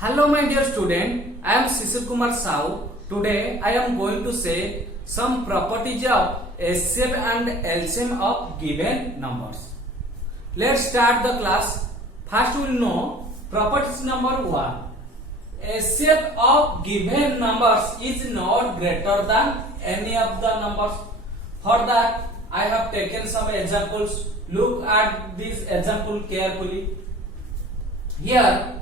Hello my dear student, I am Shisir. Today I am going to say some properties of H.C.F and L.C.M of given numbers. Let's start the class. First we will know properties number 1. H.C.F of given numbers is not greater than any of the numbers. For that I have taken some examples. Look at this example carefully. Here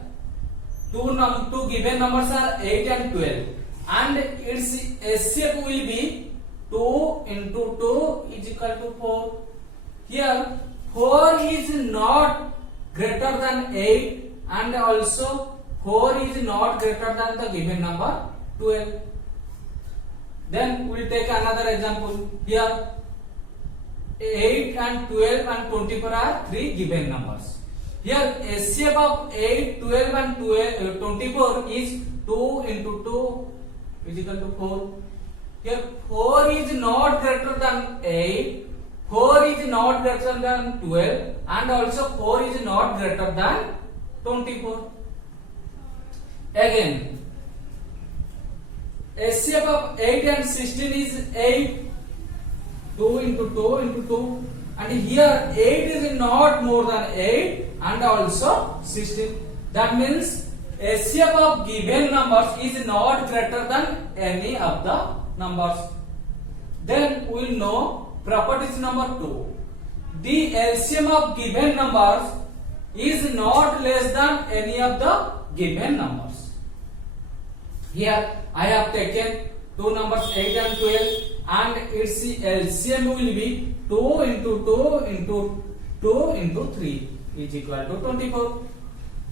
two given numbers are 8 and 12 and its H.C.F will be 2 into 2 is equal to 4. Here 4 is not greater than 8 and also 4 is not greater than the given number 12. Then we will take another example. Here 8 and 12 and 24 are 3 given numbers. Here H.C.F of 8, 12 and 24 is 2 into 2 is equal to 4. Here 4 is not greater than 8, 4 is not greater than 12 and also 4 is not greater than 24. Again H.C.F of 8 and 16 is 8, 2 into 2 into 2 and here 8 is not more than 8 and also 16. That means H.C.F of given numbers is not greater than any of the numbers. Then we will know properties number 2. The L.C.M of given numbers is not less than any of the given numbers. Here I have taken two numbers 8 and 12 and its LCM will be 2 into 2 into 2 into 3 is equal to 24.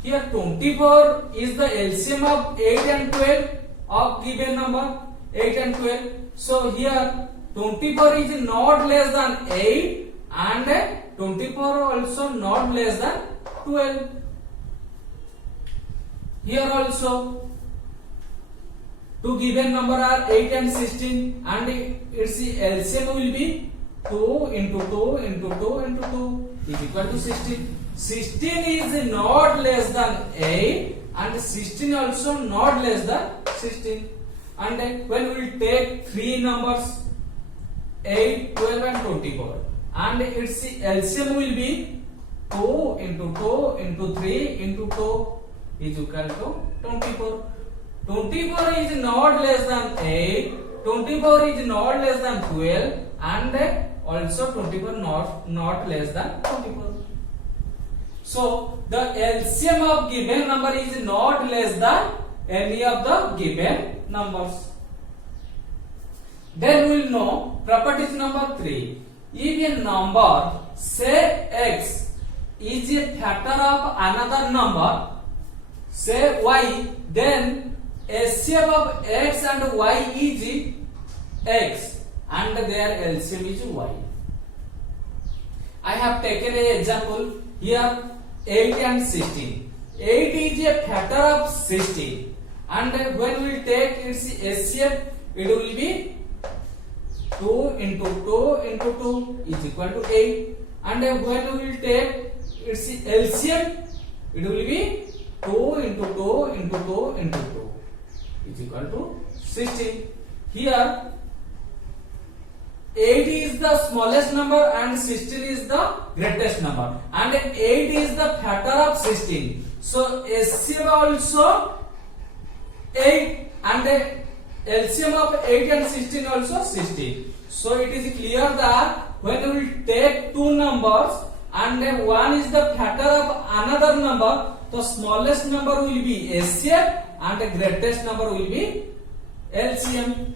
Here 24 is the LCM of 8 and 12 of given number 8 and 12. So here 24 is not less than 8 and 24 also not less than 12. Here also two given number are 8 and 16 and its LCM will be 2 into 2 into 2 into 2 is equal to 16. 16 is not less than 8 and 16 also not less than 16. And when we will take three numbers 8, 12 and 24 and its LCM will be 2 into 2 into 3 into 2 is equal to 24. 24 is not less than 8, 24 is not less than 12 and also 24 not less than 24. So the LCM of given number is not less than any of the given numbers. Then we will know properties number 3. If a number say x is a factor of another number say y, then H.C.F of x and y is x and their LCM is y. I have taken an example here 8 and 16. 8 is a factor of 16 and when we take its H.C.F it will be 2 into 2 into 2 is equal to 8 and when we will take its LCM it will be 2 into 2 into 2 into 2 is equal to 16. Here 8 is the smallest number and 16 is the greatest number and 8 is the factor of 16. So H.C.F also 8 and LCM of 8 and 16 also 16. So it is clear that when we will take two numbers and one is the factor of another number, the smallest number will be H.C.F and the greatest number will be LCM.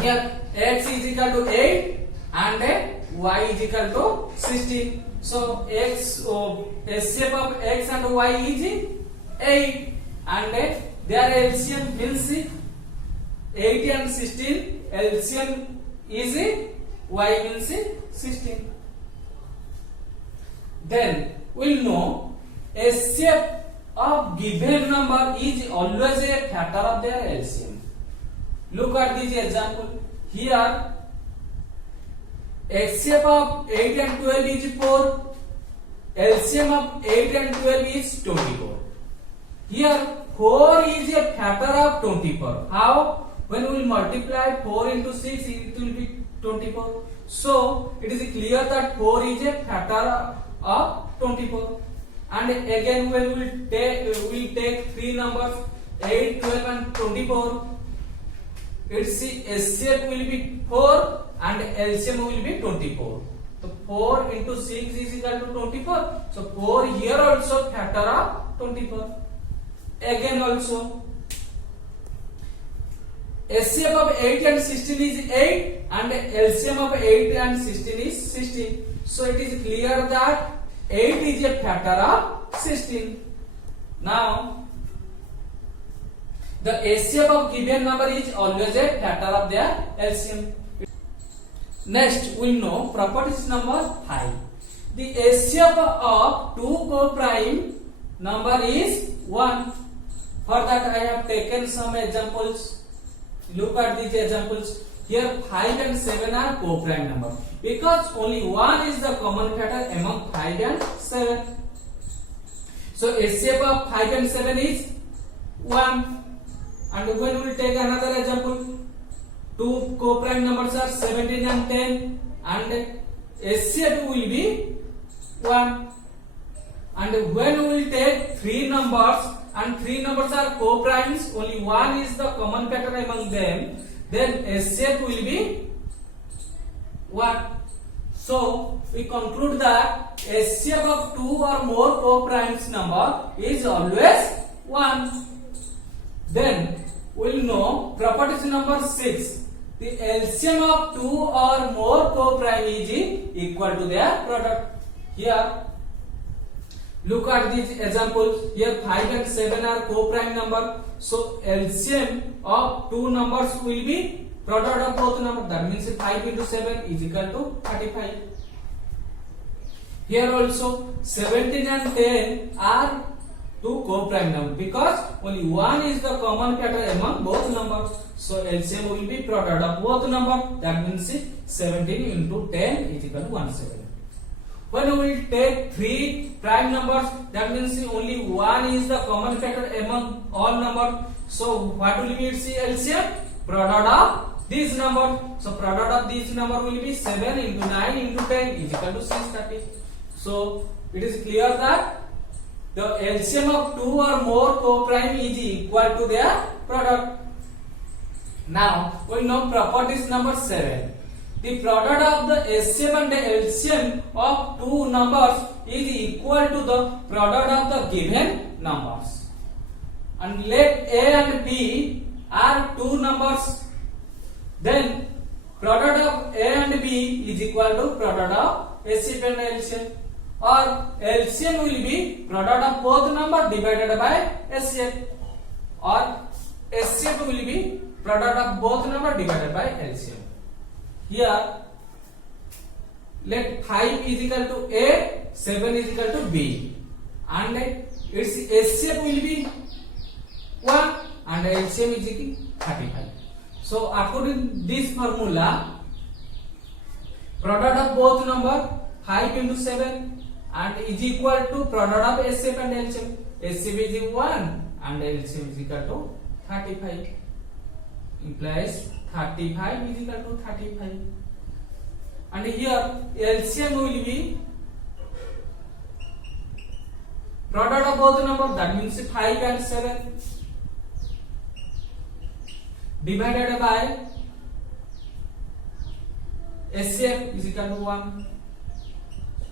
Here x is equal to 8 and y is equal to 16. So H.C.F of x and y is 8 and their LCM means 8 and 16 LCM is y means 16. Then we will know H.C.F of given number is always a factor of their LCM. Look at this example. Here H.C.F of 8 and 12 is 4. LCM of 8 and 12 is 24. Here 4 is a factor of 24. How? When we will multiply 4 into 6, it will be 24. So it is clear that 4 is a factor of 24. And again when we will take three numbers 8, 12 and 24. Its HCF will be 4 and LCM will be 24. So 4 into 6 is equal to 24. So 4 here also factor of 24. Again also HCF of 8 and 16 is 8 and LCM of 8 and 16 is 16. So it is clear that 8 is a factor of 16. Now the HCF of given number is always a factor of their LCM. Next we know properties number 5. The HCF of two co-prime number is 1. For that I have taken some examples. Look at these examples. Here 5 and 7 are co-prime number because only 1 is the common factor among 5 and 7. So HCF of 5 and 7 is 1. And when we will take another example, two co-prime numbers are 17 and 10 and HCF will be 1. And when we will take three numbers and three numbers are co-primes, only 1 is the common factor among them, then HCF will be 1. So we conclude that HCF of two or more co-primes number is always 1. Then we will know properties number 6. The LCM of two or more co-prime is equal to their product. Here look at these examples. Here 5 and 7 are co-prime number. So LCM of two numbers will be product of both numbers. That means 5 into 7 is equal to 35. Here also 17 and 10 are two co-prime numbers because only 1 is the common factor among both numbers. So LCM will be product of both numbers. That means 17 into 10 is equal to 170. When we will take three prime numbers, that means only 1 is the common factor among all numbers. So what will be its LCM? Product of these numbers. So product of these numbers will be 7 into 9 into 10 is equal to 630. So it is clear that the LCM of two or more co-prime is equal to their product. Now we know properties number 7. The product of the HCF and the LCM of two numbers is equal to the product of the given numbers. And let A and B are two numbers. Then product of A and B is equal to product of HCF and LCM. Or LCM will be product of both numbers divided by HCF. Or HCF will be product of both numbers divided by LCM. Here let 5 is equal to A, 7 is equal to B, and its HCF will be 1 and LCM is equal to 35. So according to this formula, product of both number 5 into 7 and is equal to product of HCF and LCM. HCF is 1 and LCM is equal to 35. Implies 35 is equal to 35. And here LCM will be product of both numbers, that means 5 and 7 divided by HCF is equal to 1.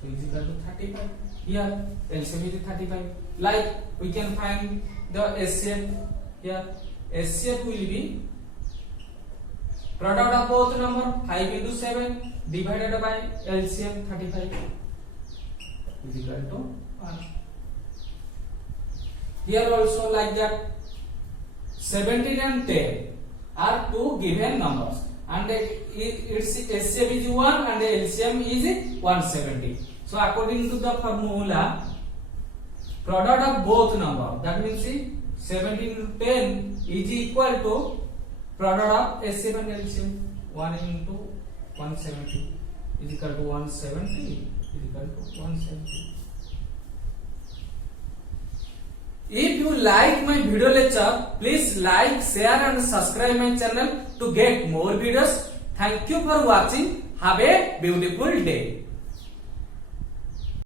So is equal to 35. Here LCM is 35. Like we can find the HCF. Here HCF will be product of both number 5 into 7 divided by LCM 35 is equal to 1. Here also like that 17 and 10 are two given numbers and its HCF is 1 and LCM is 170. So according to the formula, product of both numbers, that means 17 to 10 is equal to product of HCF and LCM. 1 into 170 is equal to 170 is equal to 170. If you like my video lecture, please like, share and subscribe my channel to get more videos. Thank you for watching. Have a beautiful day.